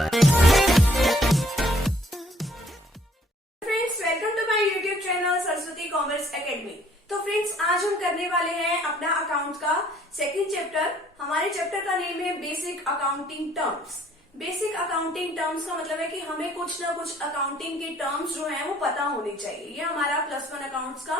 Friends, welcome to my YouTube channel Saraswati commerce academy. तो friends, आज हम करने वाले हैं अपना अकाउंट का सेकंड चैप्टर। हमारे चैप्टर का नेम है basic accounting terms. Basic accounting terms का मतलब है कि हमें कुछ ना कुछ अकाउंटिंग के टर्म्स जो है वो पता होनी चाहिए। ये हमारा +1 अकाउंट्स का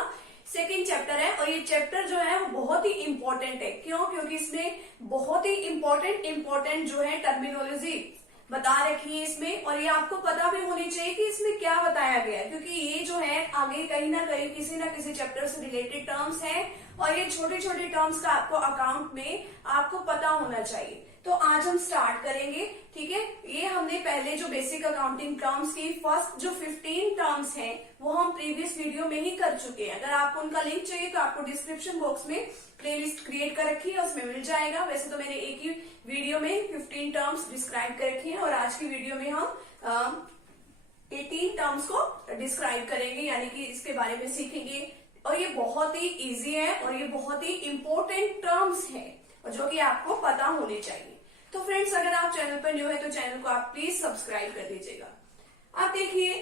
सेकेंड चैप्टर है और ये चैप्टर जो है वो बहुत ही इंपॉर्टेंट है। क्यों? क्योंकि इसमें बहुत ही इंपॉर्टेंट जो है टर्मिनोलॉजी बता रखी है इसमें, और ये आपको पता भी होनी चाहिए कि इसमें क्या बताया गया है, क्योंकि ये जो है आगे कहीं ना कहीं किसी ना किसी चैप्टर से रिलेटेड टर्म्स है और ये छोटे छोटे टर्म्स का आपको अकाउंट में आपको पता होना चाहिए। तो आज हम स्टार्ट करेंगे, ठीक है। ये हमने पहले जो बेसिक अकाउंटिंग टर्म्स की फर्स्ट जो 15 टर्म्स हैं वो हम प्रीवियस वीडियो में ही कर चुके हैं। अगर आपको उनका लिंक चाहिए तो आपको डिस्क्रिप्शन बॉक्स में प्लेलिस्ट क्रिएट कर रखी है, उसमें मिल जाएगा। वैसे तो मैंने एक ही वीडियो में 15 टर्म्स डिस्क्राइब कर रखी है और आज की वीडियो में हम 18 टर्म्स को डिस्क्राइब करेंगे, यानी कि इसके बारे में सीखेंगे। और ये बहुत ही इजी है और ये बहुत ही इंपॉर्टेंट टर्म्स है और जो कि आपको पता होने चाहिए। तो फ्रेंड्स, अगर आप चैनल पर न्यू है तो चैनल को आप प्लीज सब्सक्राइब कर दीजिएगा। आप देखिए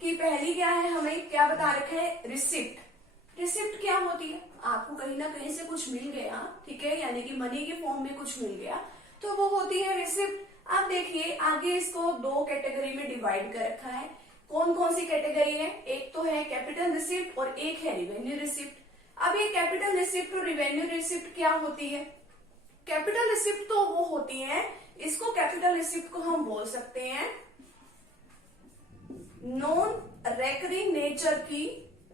कि पहली क्या है, हमें क्या बता रखा है, रिसिप्ट। रिसिप्ट क्या होती है? आपको कहीं ना कहीं से कुछ मिल गया, ठीक है, यानी कि मनी के फॉर्म में कुछ मिल गया तो वो होती है रिसिप्ट। आप देखिए आगे इसको 2 कैटेगरी में डिवाइड कर रखा है। कौन कौन सी कैटेगरी है? एक तो है कैपिटल रिसिप्ट और एक है रिवेन्यू रिसिप्ट। अब ये कैपिटल रिसिप्ट और रिवेन्यू रिसिप्ट क्या होती है? कैपिटल रिसिप्ट तो वो होती है, इसको कैपिटल रिसिप्ट को हम बोल सकते हैं नॉन रेकरिंग नेचर की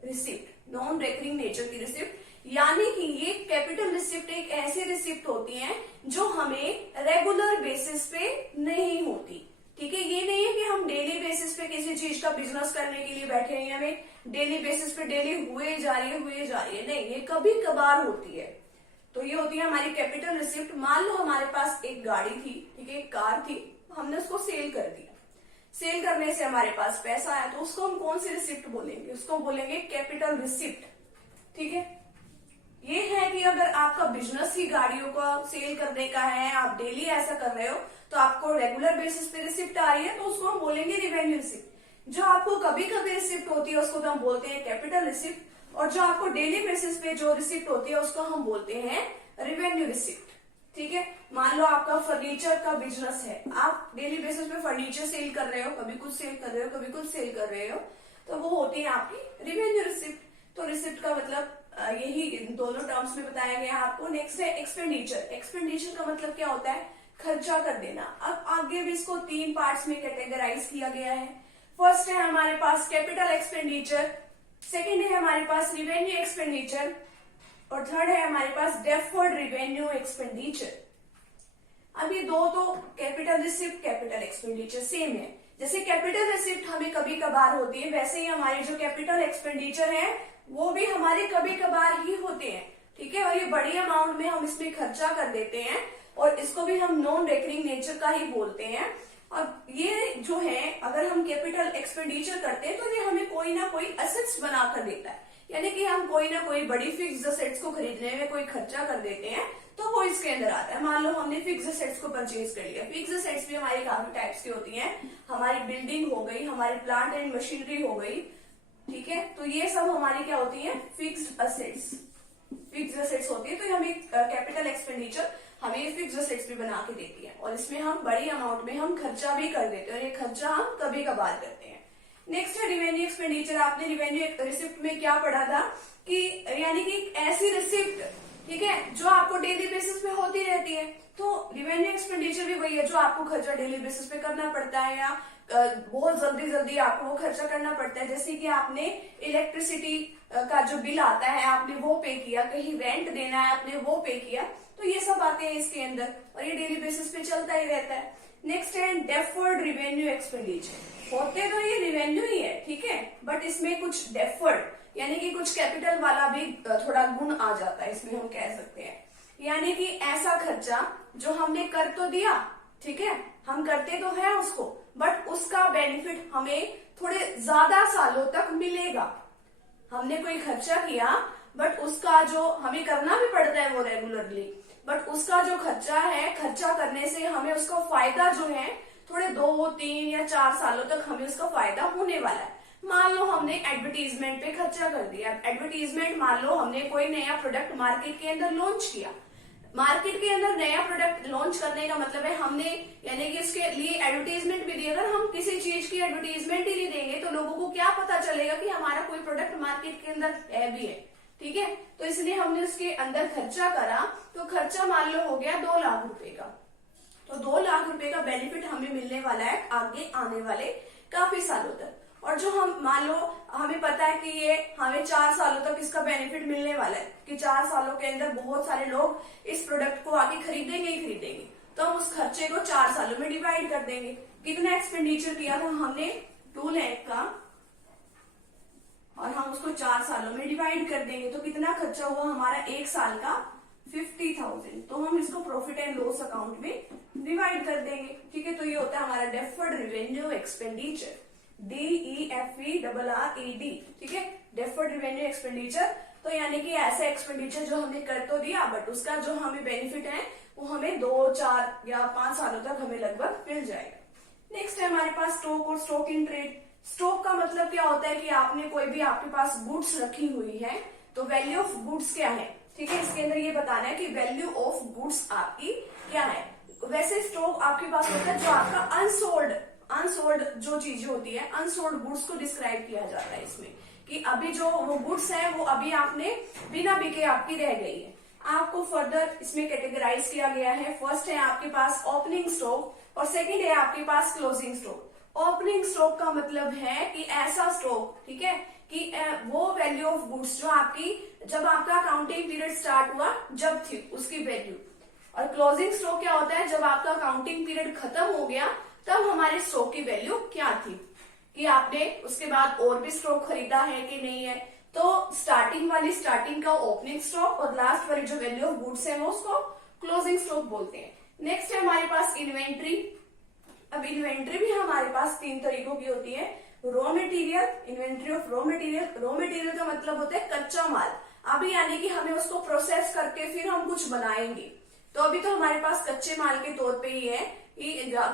रिसिप्ट। नॉन रेकरिंग नेचर की रिसिप्ट यानी कि ये कैपिटल रिसिप्ट एक ऐसी रिसिप्ट होती है जो हमें रेगुलर बेसिस पे नहीं होती, ठीक है। ये नहीं है कि हम डेली बेसिस पे किसी चीज का बिजनेस करने के लिए बैठे हैं, हमें डेली बेसिस पे डेली हुए जा रही है, नहीं, ये कभी कभार होती है। तो ये होती है हमारी कैपिटल रिसिप्ट। मान लो हमारे पास एक गाड़ी थी, ठीक है, एक कार थी, हमने उसको सेल कर दिया। सेल करने से हमारे पास पैसा आया तो उसको हम कौन सी रिसिप्ट बोलेंगे? उसको बोलेंगे कैपिटल रिसिप्ट, ठीक है। ये है कि अगर आपका बिजनेस ही गाड़ियों का सेल करने का है, आप डेली ऐसा कर रहे हो तो आपको रेगुलर बेसिस पे रिसिप्ट आ रही है तो उसको हम बोलेंगे रिवेन्यू रिसिप्ट। जो आपको कभी कभी रिसिप्ट होती है उसको तो हम बोलते हैं कैपिटल रिसिप्ट, और जो आपको डेली बेसिस पे जो रिसिप्ट होती है उसको हम बोलते हैं रिवेन्यू रिसिप्ट, ठीक है। मान लो आपका फर्नीचर का बिजनेस है, आप डेली बेसिस पे फर्नीचर सेल कर रहे हो, कभी कुछ सेल कर रहे हो, कभी कुछ सेल कर रहे हो, तो वो होती है आपकी रिवेन्यू रिसिप्ट। तो रिसिप्ट का मतलब यही इन दोनों टर्म्स में बताया गया है आपको। नेक्स्ट है एक्सपेंडिचर। एक्सपेंडिचर का मतलब क्या होता है? खर्चा कर देना। अब आगे भी इसको 3 पार्ट्स में कैटेगराइज किया गया है। फर्स्ट है हमारे पास कैपिटल एक्सपेंडिचर, सेकेंड है हमारे पास रिवेन्यू एक्सपेंडिचर और थर्ड है हमारे पास डेफर्ड रिवेन्यू एक्सपेंडिचर। अब ये दो तो capital receipt capital expenditure same है। जैसे कैपिटल रिसिप्ट हमें कभी कभार होती है, वैसे ही हमारे जो कैपिटल एक्सपेंडिचर है वो भी हमारे कभी कभार ही होते हैं, ठीक है। और ये बड़ी अमाउंट में हम इसमें खर्चा कर देते हैं और इसको भी हम नॉन रेकरिंग नेचर का ही बोलते हैं। अब ये जो है अगर हम कैपिटल एक्सपेंडिचर करते हैं तो ये हमें कोई ना कोई एसेट्स बना कर देता है, यानी कि हम कोई ना कोई बड़ी फिक्स एसेट्स को खरीदने में कोई खर्चा कर देते हैं तो वो इसके अंदर आता है। मान लो हमने फिक्स एसेट्स को परचेज कर लिया। फिक्स एसेट्स भी हमारी काफी टाइप्स की होती हैं। हमारी बिल्डिंग हो गई, हमारी प्लांट एंड मशीनरी हो गई, ठीक है। तो ये सब हमारी क्या होती है? Fixed assets. फिक्स्ड एसेट्स होती है तो हमें कैपिटल एक्सपेंडिचर हमें फिक्स्ड एसेट्स भी बना के देती है और इसमें हम बड़ी अमाउंट में हम खर्चा भी कर देते हैं और ये खर्चा हम कभी कभार करते हैं। नेक्स्ट है रिवेन्यू एक्सपेंडिचर। आपने रिवेन्यू रिसिप्ट में क्या पढ़ा था कि यानी कि एक ऐसी रिसिप्ट, ठीक है, जो आपको डेली बेसिस पे होती रहती है। तो रिवेन्यू एक्सपेंडिचर भी वही है जो आपको खर्चा डेली बेसिस पे करना पड़ता है या बहुत जल्दी आपको वो खर्चा करना पड़ता है। जैसे कि आपने इलेक्ट्रिसिटी का जो बिल आता है आपने वो पे किया, कहीं रेंट देना है आपने वो पे किया, तो ये सब आते हैं इसके अंदर और ये डेली बेसिस पे चलता ही रहता है। नेक्स्ट है डेफर्ड रिवेन्यू एक्सपेंडिचर। होते तो ये रिवेन्यू ही है, ठीक है, बट इसमें कुछ डेफर्ड यानी कि कुछ कैपिटल वाला भी थोड़ा गुण आ जाता है इसमें, हम कह सकते हैं। यानी कि ऐसा खर्चा जो हमने कर तो दिया, ठीक है, हम करते तो है उसको, बट उसका बेनिफिट हमें थोड़े ज्यादा सालों तक मिलेगा। हमने कोई खर्चा किया बट उसका जो हमें करना भी पड़ता है वो रेगुलरली, बट उसका जो खर्चा है, खर्चा करने से हमें उसका फायदा जो है थोड़े थोड़े 2, 3 या 4 सालों तक हमें उसका फायदा होने वाला है। मान लो हमने एडवर्टीजमेंट पे खर्चा कर दिया। एडवर्टीजमेंट, मान लो हमने कोई नया प्रोडक्ट मार्केट के अंदर लॉन्च किया। मार्केट के अंदर नया प्रोडक्ट लॉन्च करने का मतलब है हमने, यानी कि उसके लिए एडवर्टीजमेंट भी दी। अगर हम किसी चीज की एडवर्टीजमेंट ही नहीं देंगे तो लोगों को क्या पता चलेगा कि हमारा कोई प्रोडक्ट मार्केट के अंदर है भी है। ठीक है, तो इसलिए हमने उसके अंदर खर्चा करा, तो खर्चा मान लो हो गया 2 लाख रुपए का। तो 2 लाख रुपए का बेनिफिट हमें मिलने वाला है आगे आने वाले काफी सालों तक। और जो हम मान लो हमें पता है कि ये हमें 4 सालों तक इसका बेनिफिट मिलने वाला है, कि 4 सालों के अंदर बहुत सारे लोग इस प्रोडक्ट को आगे खरीदेंगे ही खरीदेंगे। तो हम उस खर्चे को 4 सालों में डिवाइड कर देंगे। कितना एक्सपेंडिचर किया था हमने? 2 लाख का, और हम उसको 4 सालों में डिवाइड कर देंगे। तो कितना खर्चा हुआ हमारा 1 साल का? 50,000। तो हम इसको प्रॉफिट एंड लॉस अकाउंट में डिवाइड कर देंगे। ठीक है, तो ये होता है हमारा डेफर्ड रेवेन्यू एक्सपेंडिचर, DEFERRED। ठीक है, डेफर्ड रेवेन्यू एक्सपेंडिचर। तो यानी कि ऐसा एक्सपेंडिचर जो हमने कर तो दिया, बट उसका जो हमें बेनिफिट है वो हमें 2, 4 या 5 सालों तक हमें लगभग मिल जाएगा। नेक्स्ट है हमारे पास स्टॉक और स्टॉक इन ट्रेड। स्टॉक का मतलब क्या होता है कि आपने कोई भी आपके पास गुड्स रखी हुई है, तो वैल्यू ऑफ गुड्स क्या है। ठीक है, इसके अंदर ये बताना है कि वैल्यू ऑफ गुड्स आपकी क्या है। वैसे स्टॉक आपके पास होता है जो आपका अनसोल्ड जो चीजें होती है, अनसोल्ड गुड्स को डिस्क्राइब किया जाता है इसमें, कि अभी जो वो गुड्स है वो अभी आपने बिना बिके आपकी रह गई है। आपको फर्दर इसमें कैटेगराइज किया गया है। फर्स्ट है आपके पास ओपनिंग स्टॉक, और सेकंड है आपके पास क्लोजिंग स्टॉक। ओपनिंग स्टॉक का मतलब है कि ऐसा स्टॉक, ठीक है, कि वो वैल्यू ऑफ गुड्स जो आपकी जब आपका अकाउंटिंग पीरियड स्टार्ट हुआ जब थी उसकी वैल्यू। और क्लोजिंग स्टॉक क्या होता है? जब आपका अकाउंटिंग पीरियड खत्म हो गया तब हमारे स्टॉक की वैल्यू क्या थी, कि आपने उसके बाद और भी स्टॉक खरीदा है कि नहीं है। तो स्टार्टिंग का ओपनिंग स्टॉक, और लास्ट वाली जो वैल्यू ऑफ गुड्स है वो उसको क्लोजिंग स्टॉक बोलते हैं। नेक्स्ट है हमारे पास इन्वेंट्री। अब इन्वेंट्री भी हमारे पास 3 तरीकों की होती है। Raw material, inventory of raw material. Raw material का मतलब होता है कच्चा माल। अभी यानी कि हमें उसको प्रोसेस करके फिर हम कुछ बनाएंगे। तो अभी तो हमारे पास कच्चे माल के तौर पे ही है।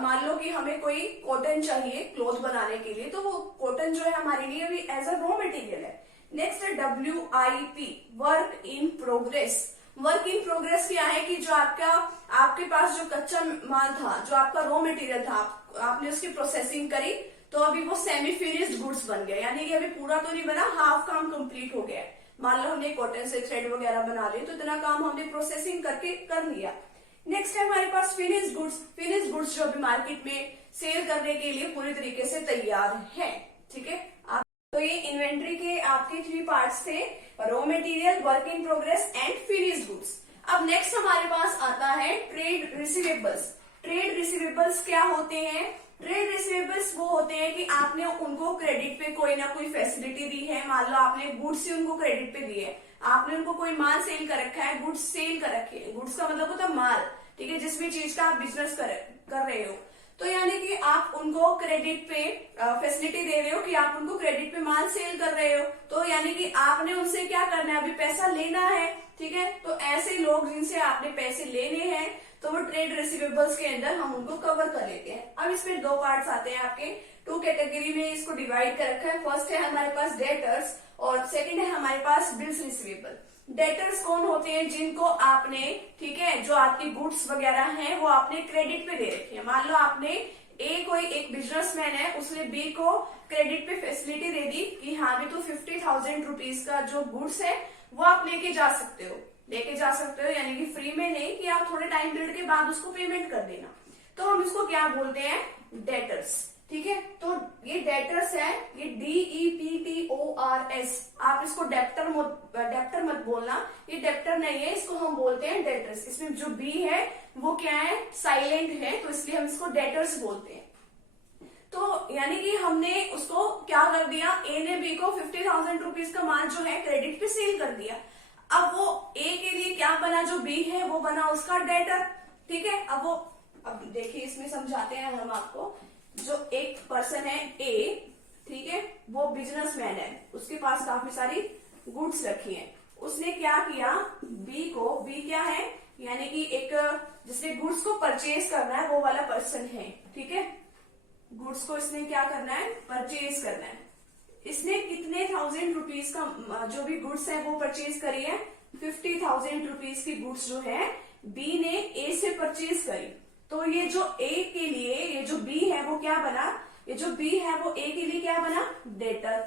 मान लो कि हमें कोई कॉटन चाहिए क्लॉथ बनाने के लिए, तो वो कॉटन जो है हमारे लिए अभी एज अ रॉ मटेरियल है। नेक्स्ट है WIP, work in progress. Work in progress क्या है? कि जो आपके पास जो कच्चा माल था, जो आपका रॉ मटेरियल था, आपने उसकी प्रोसेसिंग करी, तो अभी वो सेमी फिनिश्ड गुड्स बन गया। यानी कि अभी पूरा तो नहीं बना, हाफ काम कंप्लीट हो गया। मान लो हमने कॉटन से थ्रेड वगैरह बना लिए, तो इतना काम हमने प्रोसेसिंग करके कर लिया। नेक्स्ट है हमारे पास फिनिश्ड गुड्स। फिनिश्ड गुड्स जो अभी मार्केट में सेल करने के लिए पूरी तरीके से तैयार है। ठीक है, तो ये इन्वेंट्री के आपके 3 पार्ट्स थे, raw material, work in progress and finished goods. अब नेक्स्ट हमारे पास आता है ट्रेड रिसीवेबल्स। ट्रेड रिसीवेबल्स क्या होते हैं? ट्रेड रिसीवेबल्स वो होते हैं कि आपने उनको क्रेडिट पे कोई ना कोई फैसिलिटी दी है। मान लो आपने गुड्स ही उनको क्रेडिट पे दी है, आपने उनको कोई माल सेल कर रखा है, गुड्स सेल कर रखे हैं। गुड्स का मतलब होता है माल, ठीक है, जिस भी चीज का आप बिजनेस कर रहे हो। तो यानी कि आप उनको क्रेडिट पे फैसिलिटी दे रहे हो, कि आप उनको क्रेडिट पे माल सेल कर रहे हो। तो यानी कि आपने उनसे क्या करना है? अभी पैसा लेना है। ठीक है, तो ऐसे लोग जिनसे आपने पैसे लेने हैं, तो वो ट्रेड रिसीवेबल्स के अंदर हम उनको कवर कर लेते हैं। अब इसमें 2 पार्ट्स आते हैं आपके, 2 कैटेगरी में इसको डिवाइड कर रखा है। फर्स्ट है हमारे पास डेटर्स, और सेकंड है हमारे पास बिल्स रिसीवेबल। डेटर्स कौन होते हैं? जिनको आपने, ठीक है, जो आपकी गुड्स वगैरह हैं वो आपने क्रेडिट पे दे रखी है। मान लो आपने कोई एक बिजनेसमैन है, उसने बी को क्रेडिट पे फैसिलिटी दे दी कि हाँ भी तो 50,000 रुपीज का जो गुड्स है वो आप लेके जा सकते हो, यानी कि फ्री में नहीं, कि आप थोड़े टाइम पीरियड के बाद उसको पेमेंट कर देना। तो हम इसको क्या बोलते हैं? डेटर्स। ठीक है, तो ये डेटर्स है, ये DEPTORS। आप इसको डेप्टर मत बोलना, ये डेप्टर नहीं है, इसको हम बोलते हैं डेटर्स। इसमें जो बी है वो क्या है? साइलेंट है, तो इसलिए हम इसको डेटर्स बोलते हैं। तो यानी कि हमने उसको क्या कर दिया? ए ने बी को 50,000 रुपीज का माल जो है क्रेडिट पे सेल कर दिया। अब वो ए के लिए क्या बना? जो बी है वो बना उसका डेटर। ठीक है, अब देखिए इसमें समझाते हैं हम आपको। जो एक पर्सन है ए, ठीक है, वो बिजनेसमैन है, उसके पास काफी सारी गुड्स रखी हैं। उसने क्या किया? बी क्या है? यानी कि एक जिसने गुड्स को परचेज करना है वो वाला पर्सन है। ठीक है, गुड्स को इसने क्या करना है, परचेज करना है। इसने कितने 1000 रुपीज का जो भी गुड्स है वो परचेज करी है, 50,000 रुपीज की गुड्स जो है बी ने ए से परचेज करी। तो ये जो ए के लिए ये जो बी है वो क्या बना, ये जो बी है वो ए के लिए क्या बना, डेटर।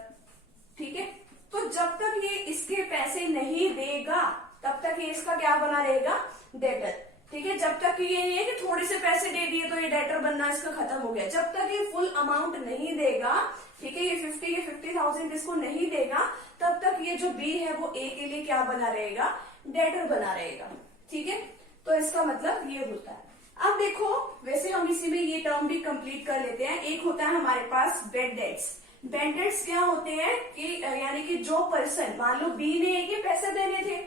ठीक है, तो जब तक ये इसके पैसे नहीं देगा तब तक ये इसका क्या बना रहेगा, डेटर। ठीक है, जब तक ये नहीं है कि थोड़े से पैसे दे दिए तो ये डेटर बनना इसका खत्म हो गया। जब तक ये फुल अमाउंट नहीं देगा, ठीक है, ये 50,000 इसको नहीं देगा, तब तक ये जो बी है वो ए के लिए क्या बना रहेगा, डेटर बना रहेगा। ठीक है, तो इसका मतलब ये होता है। अब देखो, वैसे हम इसी में ये टर्म भी कंप्लीट कर लेते हैं। एक होता है हमारे पास बेड डेट्स। बेड डेट्स क्या होते हैं कि यानी कि जो पर्सन, मान लो बी ने ए के पैसे देने थे,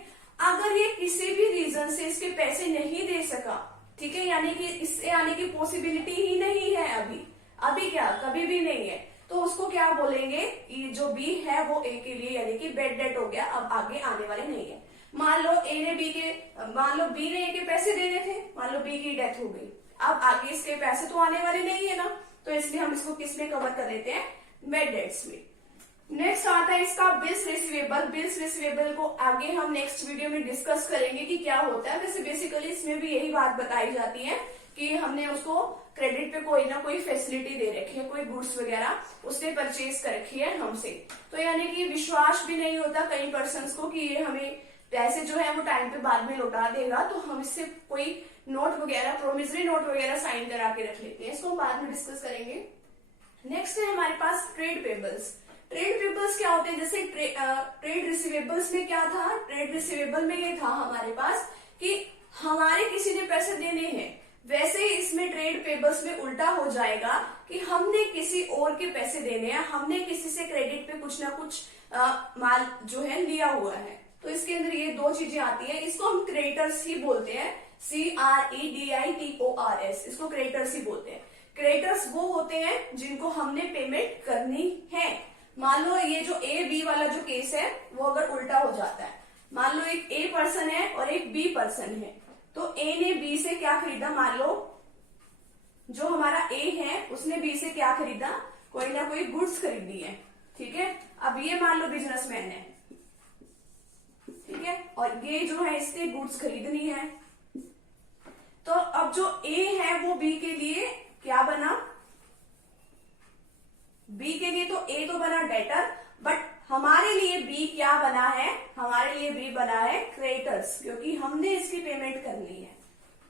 अगर ये किसी भी रीजन से इसके पैसे नहीं दे सका, ठीक है, यानी कि इससे आने की पॉसिबिलिटी ही नहीं है अभी क्या, कभी भी नहीं है, तो उसको क्या बोलेंगे, ये जो बी है वो ए के लिए यानी कि बेड डेट हो गया, अब आगे आने वाले नहीं है। मान लो बी ने ए के पैसे देने थे, मान लो बी की डेथ हो गई, अब आगे इसके पैसे तो आने वाले नहीं है ना, तो इसलिए हम इसको किस में कवर कर लेते हैं, बेड डेट्स में। नेक्स्ट आता है इसका बिल्स रिसीवेबल। बिल्स रिसीवेबल को आगे हम नेक्स्ट वीडियो में डिस्कस करेंगे कि क्या होता है। वैसे बेसिकली इसमें भी यही बात बताई जाती है कि हमने उसको क्रेडिट पे कोई ना कोई फैसिलिटी दे रखी है, कोई गुड्स वगैरह उसने परचेज कर रखी है हमसे, तो यानी कि विश्वास भी नहीं होता कई पर्संस को कि ये हमें पैसे जो है वो टाइम पे बाद में लौटा देगा, तो हम इससे कोई नोट वगैरह, प्रोमिसरी नोट वगैरह साइन करा के रख लेते हैं। इसको हम बाद में डिस्कस करेंगे। नेक्स्ट है हमारे पास ट्रेड पेबल्स। ट्रेड पेबल्स क्या होते हैं, जैसे ट्रेड रिसीवेबल्स में क्या था, ट्रेड रिसीवेबल में ये था हमारे पास कि हमारे किसी ने पैसे देने हैं, वैसे ही इसमें ट्रेड पेबल्स में उल्टा हो जाएगा कि हमने किसी और के पैसे देने हैं, हमने किसी से क्रेडिट पे कुछ ना कुछ माल जो है लिया हुआ है, तो इसके अंदर ये दो चीजें आती है। इसको हम क्रेडिटर्स ही बोलते हैं, CREDITORS, इसको क्रेडिटर्स ही बोलते हैं। क्रेडिटर्स वो होते हैं जिनको हमने पेमेंट करनी है। मान लो ये जो ए बी वाला जो केस है वो अगर उल्टा हो जाता है, मान लो एक ए पर्सन है और एक बी पर्सन है, तो ए ने बी से क्या खरीदा, मान लो जो हमारा ए है उसने बी से क्या खरीदा, कोई ना कोई गुड्स खरीदी है। ठीक है, अब ये मान लो बिजनेसमैन है, ठीक है, और ये जो है इसने गुड्स खरीदनी है, तो अब जो ए है वो बी के लिए क्या बना, बी के लिए तो ए तो बना डेटर, बट हमारे लिए बी क्या बना है, हमारे लिए बी बना है क्रेडिटर्स, क्योंकि हमने इसकी पेमेंट करनी है।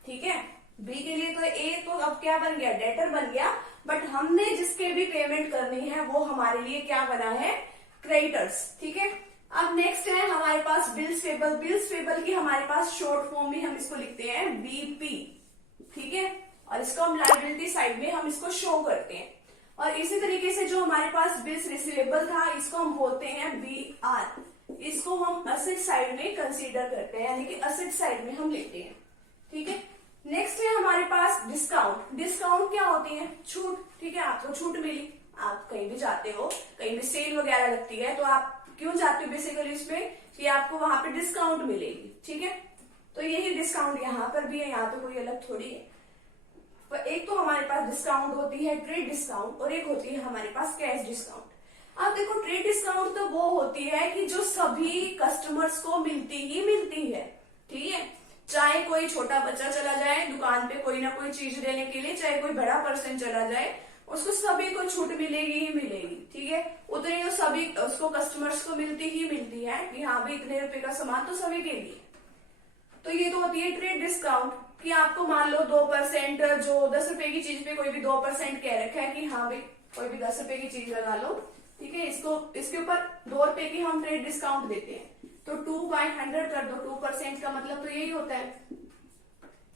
ठीक है, बी के लिए तो ए तो अब क्या बन गया, डेटर बन गया, बट हमने जिसके भी पेमेंट करनी है वो हमारे लिए क्या बना है, क्रेडिटर्स। ठीक है, अब नेक्स्ट है हमारे पास बिल्स पेबल। बिल्स पेबल की हमारे पास शॉर्ट फॉर्म में हम इसको लिखते हैं बीपी। ठीक है, और इसको हम लायबिलिटी साइड में हम इसको शो करते हैं। और इसी तरीके से जो हमारे पास बिल्स रिसीवेबल था इसको हम बोलते हैं BR, इसको हम असेट साइड में कंसीडर करते हैं, यानी कि असेट साइड में हम लेते हैं। ठीक है, नेक्स्ट है हमारे पास डिस्काउंट। डिस्काउंट क्या होती है, छूट। ठीक है, आपको छूट मिली, आप कहीं भी जाते हो, कहीं भी सेल वगैरह लगती है, तो आप क्यों जाते हो बेसिकली इसमें कि आपको वहां पे डिस्काउंट मिलेगी। ठीक है, तो यही डिस्काउंट यहाँ पर भी है, यहाँ तो कोई अलग थोड़ी है। तो एक तो हमारे पास डिस्काउंट होती है ट्रेड डिस्काउंट, और एक होती है हमारे पास कैश डिस्काउंट। अब देखो, ट्रेड डिस्काउंट तो वो होती है कि जो सभी कस्टमर्स को मिलती ही मिलती है। ठीक है, चाहे कोई छोटा बच्चा चला जाए दुकान पे कोई ना कोई चीज लेने के लिए, चाहे कोई बड़ा पर्सन चला जाए, उसको सभी को छूट मिलेगी ही मिलेगी। ठीक है, उतनी तो सभी उसको कस्टमर्स को मिलती ही मिलती है कि हाँ भाई इतने रुपए का सामान तो सभी के लिए। तो ये तो होती है ट्रेड डिस्काउंट कि आपको मान लो 2%, जो 10 रुपए की चीज पे कोई भी 2% कह रखा है कि हाँ भाई कोई भी 10 रुपए की चीज लगा लो। ठीक है, इसको इसके ऊपर 2 रुपए की हम ट्रेड डिस्काउंट देते हैं, तो 2/100 कर दो, 2% का मतलब तो यही होता है,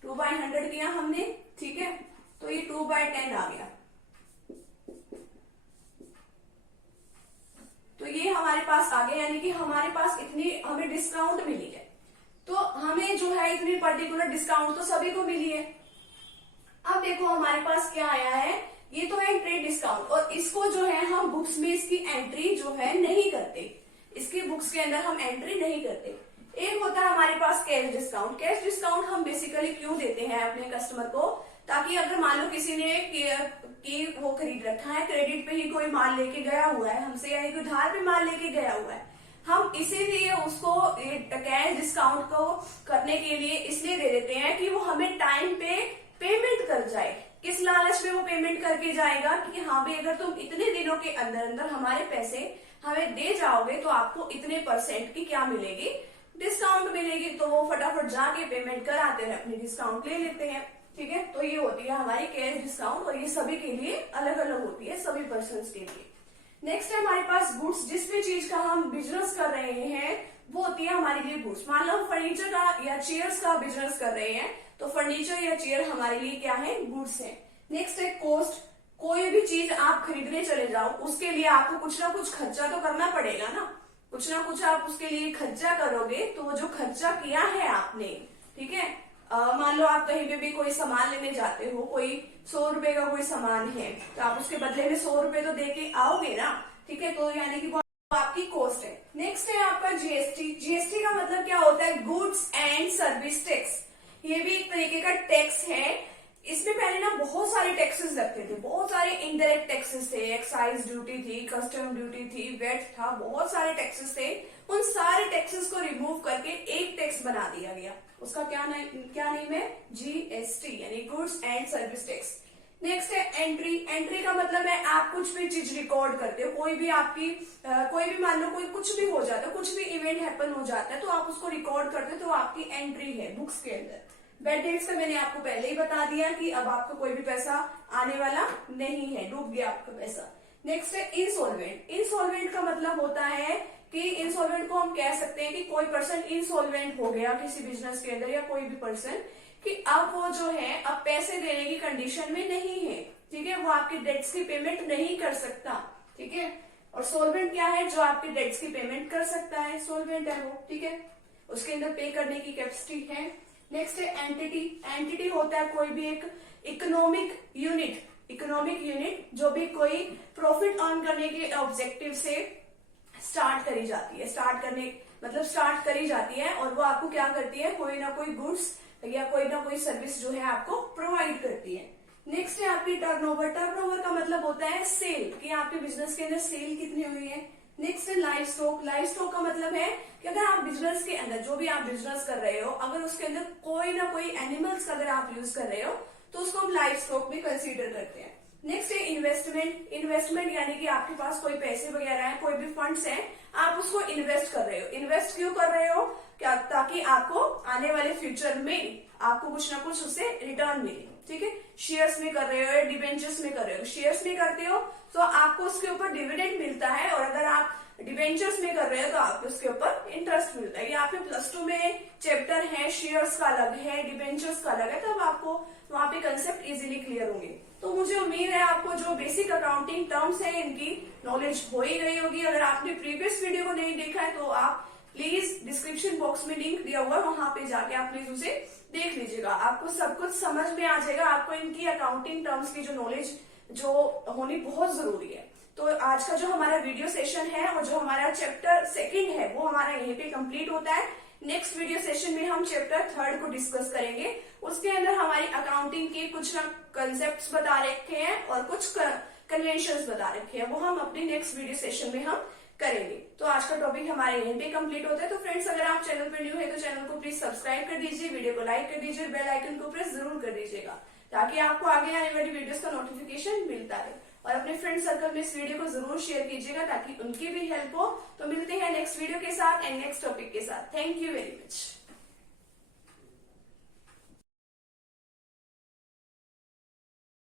2/100 किया हमने। ठीक है, तो ये 2/10 आ गया, तो ये हमारे पास आ गया, यानी कि हमारे पास इतनी हमें डिस्काउंट मिली है, तो हमें जो है इतनी पर्टिकुलर डिस्काउंट तो सभी को मिली है। अब देखो हमारे पास क्या आया है, ये तो है ट्रेड डिस्काउंट, और इसको जो है हम बुक्स में इसकी एंट्री जो है नहीं करते, इसकी बुक्स के अंदर हम एंट्री नहीं करते। एक होता है हमारे पास कैश डिस्काउंट। कैश डिस्काउंट हम बेसिकली क्यों देते हैं अपने कस्टमर को, ताकि अगर मान लो किसी ने कि वो खरीद रखा है, क्रेडिट पे ही कोई माल लेके गया हुआ है हमसे, या कोई उधार पे माल लेके गया हुआ है, हम इसीलिए उसको कैश डिस्काउंट को करने के लिए इसलिए दे देते हैं कि वो हमें टाइम पे पेमेंट कर जाए। किस लालच में वो पेमेंट करके जाएगा कि हाँ भाई अगर तुम इतने दिनों के अंदर अंदर हमारे पैसे हमें दे जाओगे तो आपको इतने % की क्या मिलेगी, डिस्काउंट मिलेगी। तो वो फटाफट जाके पेमेंट कराते हैं, अपनी डिस्काउंट ले लेते हैं। ठीक है, तो ये होती है हमारी कैश डिस्काउंट, और ये सभी के लिए अलग अलग होती है, सभी पर्सन के लिए। नेक्स्ट है हमारे पास गुड्स। जिस भी चीज का हम बिजनेस कर रहे हैं वो होती है हमारे लिए गुड्स। मान लो फर्नीचर का या चेयर्स का बिजनेस कर रहे हैं तो फर्नीचर या चेयर हमारे लिए क्या है, गुड्स है। नेक्स्ट है कॉस्ट। कोई भी चीज आप खरीदने चले जाओ उसके लिए आपको कुछ ना कुछ खर्चा तो करना पड़ेगा ना, कुछ ना कुछ आप उसके लिए खर्चा करोगे। तो वो जो खर्चा किया है आपने, ठीक है, मान लो आप कहीं पे भी कोई सामान लेने जाते हो, कोई 100 रुपए का कोई सामान है तो आप उसके बदले में 100 रुपए तो दे के आओगे ना। ठीक है, तो यानी कि वो आपकी कॉस्ट है। नेक्स्ट है आपका जीएसटी। जीएसटी का मतलब क्या होता है, गुड्स एंड सर्विस टैक्स। ये भी एक तरीके का टैक्स है। इसमें पहले ना बहुत सारे टैक्सेस लगते थे, बहुत सारे इनडायरेक्ट टैक्सेस थे, एक्साइज ड्यूटी थी, कस्टम ड्यूटी थी, वेट था, बहुत सारे टैक्सेस थे। उन सारे टैक्सेस को रिमूव करके एक टैक्स बना दिया गया। उसका क्या नेम है, जीएसटी, यानी goods and service tax. Next है एंट्री। एंट्री का मतलब है आप कुछ भी चीज रिकॉर्ड करते हो, कोई भी आपकी कोई भी मान लो कोई कुछ भी हो जाता है, कुछ भी इवेंट हैपन हो जाता है तो आप उसको रिकॉर्ड करते हो, तो आपकी एंट्री है बुक्स के अंदर। बैड डेट्स का मैंने आपको पहले ही बता दिया कि अब आपको कोई भी पैसा आने वाला नहीं है, डूब गया आपका पैसा। नेक्स्ट है इंसॉल्वेंट। इंसॉल्वेंट का मतलब होता है कि इंसॉल्वेंट को हम कह सकते हैं कि कोई पर्सन इंसॉल्वेंट हो गया किसी बिजनेस के अंदर, या कोई भी पर्सन कि अब वो जो है अब पैसे देने की कंडीशन में नहीं है। ठीक है, वो आपकी डेट्स की पेमेंट नहीं कर सकता। ठीक है, और सोल्वेंट क्या है, जो आपकी डेट्स की पेमेंट कर सकता है, सोल्वेंट है वो। ठीक है, उसके अंदर पे करने की कैपेसिटी है। नेक्स्ट है एंटिटी। एंटिटी होता है कोई भी एक इकोनॉमिक यूनिट। इकोनॉमिक यूनिट जो भी कोई प्रॉफिट अर्न करने के ऑब्जेक्टिव से स्टार्ट करी जाती है, स्टार्ट करी जाती है, और वो आपको क्या करती है, कोई ना कोई गुड्स या कोई ना कोई सर्विस जो है आपको प्रोवाइड करती है। नेक्स्ट है आपकी टर्नओवर। टर्नओवर का मतलब होता है सेल, कि आपके बिजनेस के अंदर सेल कितनी हुई है। नेक्स्ट है लाइव स्टॉक। लाइव स्टॉक का मतलब है कि अगर आप बिजनेस के अंदर जो भी आप बिजनेस कर रहे हो, अगर उसके अंदर कोई ना कोई एनिमल्स का अगर आप यूज कर रहे हो तो उसको हम लाइव स्टॉक में कंसीडर करते हैं। नेक्स्ट है इन्वेस्टमेंट। इन्वेस्टमेंट यानी कि आपके पास कोई पैसे वगैरह है, कोई भी फंड्स हैं, आप उसको इन्वेस्ट कर रहे हो। इन्वेस्ट क्यों कर रहे हो, क्या, ताकि आपको आने वाले फ्यूचर में आपको कुछ ना कुछ उससे रिटर्न मिले। ठीक है, शेयर्स में कर रहे हो या डिबेंचर्स में कर रहे हो। शेयर्स में करते हो तो आपको उसके ऊपर डिविडेंड मिलता है, और अगर आप डिबेंचर्स में कर रहे हो तो आपको उसके ऊपर इंटरेस्ट मिलता है। ये आपके +2 में चैप्टर है, शेयर्स का अलग है, डिबेंचर्स का अलग है, तब आपको वहां पे कंसेप्ट इजीली क्लियर होंगे। तो मुझे उम्मीद है आपको जो बेसिक अकाउंटिंग टर्म्स है इनकी नॉलेज हो ही गई होगी। अगर आपने प्रीवियस वीडियो को नहीं देखा है तो आप प्लीज डिस्क्रिप्शन बॉक्स में लिंक दिया हुआ है, वहां पे जाके आप प्लीज उसे देख लीजिएगा। आपको सब कुछ समझ में आ जाएगा। आपको इनकी अकाउंटिंग टर्म्स की जो नॉलेज जो होनी बहुत जरूरी है। तो आज का जो हमारा वीडियो सेशन है और जो हमारा चैप्टर 2 है वो हमारा यहीं पे कंप्लीट होता है। नेक्स्ट वीडियो सेशन में हम चैप्टर 3 को डिस्कस करेंगे। उसके अंदर हमारी अकाउंटिंग के कुछ ना कंसेप्ट बता रखे हैं और कुछ कन्वेंशंस बता रखे हैं, वो हम अपने नेक्स्ट वीडियो सेशन में हम करेंगे। तो आज का टॉपिक हमारे यहीं पे कंप्लीट होता है। तो फ्रेंड्स, अगर आप चैनल पे न्यू है तो चैनल को प्लीज सब्सक्राइब कर दीजिए, वीडियो को लाइक कर दीजिए, बेल आइकन को प्रेस जरूर कर दीजिएगा ताकि आपको आगे आने वाली वीडियोस का नोटिफिकेशन मिलता रहे। और अपने फ्रेंड सर्कल में इस वीडियो को जरूर शेयर कीजिएगा ताकि उनकी भी हेल्प हो। तो मिलते हैं नेक्स्ट वीडियो के साथ एंड नेक्स्ट टॉपिक के साथ। Thank you very much.